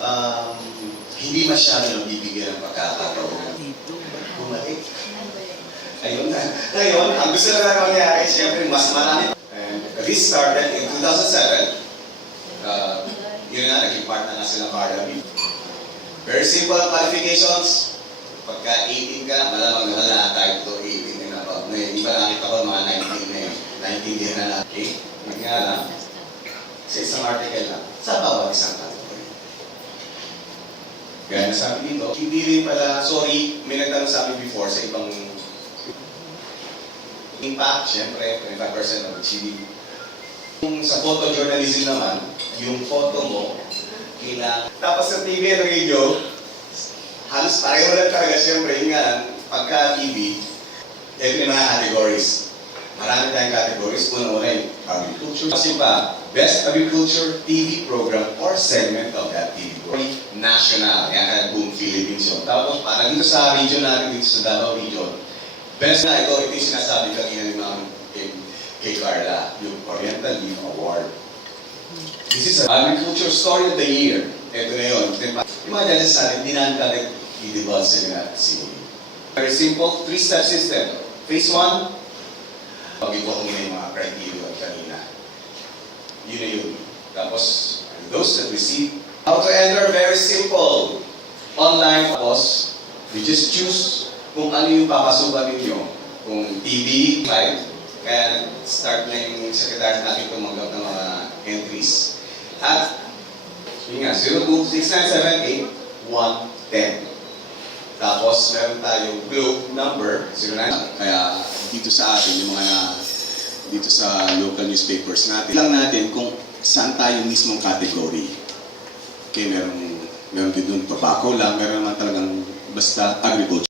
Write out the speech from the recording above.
um, hindi masyado nabibigyan ng pagkakataon. Bumalik. Ayun na. Ngayon, ang gusto na mangyari, siyempre, mas marami. And this started in 2007. Yun na, naging part na nga sila Carla. Very simple qualifications. Pagka 18 ka, malamang naman na type to 18 and above. Ngayon, iba nakita ko mga 19 na yun. 19 din na lang. Okay? Yun nga lang. Sa isang article lang. Sa bawat isang category. Gaya na sabi dito, hindi rin pala, sorry, may nagtanong sa amin before sa ibang impact, syempre, 25% of the GDP. Kung sa photojournalism naman, yung photo mo, kailangan. Tapos sa TV at radio, halos pareho lang talaga, syempre, yun nga, pagka TV, ito yung mga categories. Marami tayong categories. Una-una yung agriculture. Kasi pa, Best Agriculture TV program or segment of that TV program. National. Yan kaya buong Philippines yun. Tapos, parang dito sa region natin, dito sa Davao region, best na ito yung sinasabi kanina ni Ma'am kay Carla, yung Oriental Leaf Award. This is an Agriculture Story of the Year. Ito na yun. Yung mga dyan sa atin, dinantalit i-develop sila si very simple, 3-step system. Phase 1, pag-ibuha muna yung mga criteria kanina. Yun na yun. Tapos, those that receive. How to enter, very simple. Online, tapos, you just choose kung ano yung papasukan ninyo. Kung TV, live, kaya start na yung secretary natin tumanggap ng mga entries. At, yun nga, 026978 110. Tapos, meron tayong globe number, 09. Kaya, dito sa atin, yung mga dito sa local newspapers natin, lang natin kung saan tayo mismong category. Okay, meron din doon tobacco lang, meron naman talagang basta agriculture.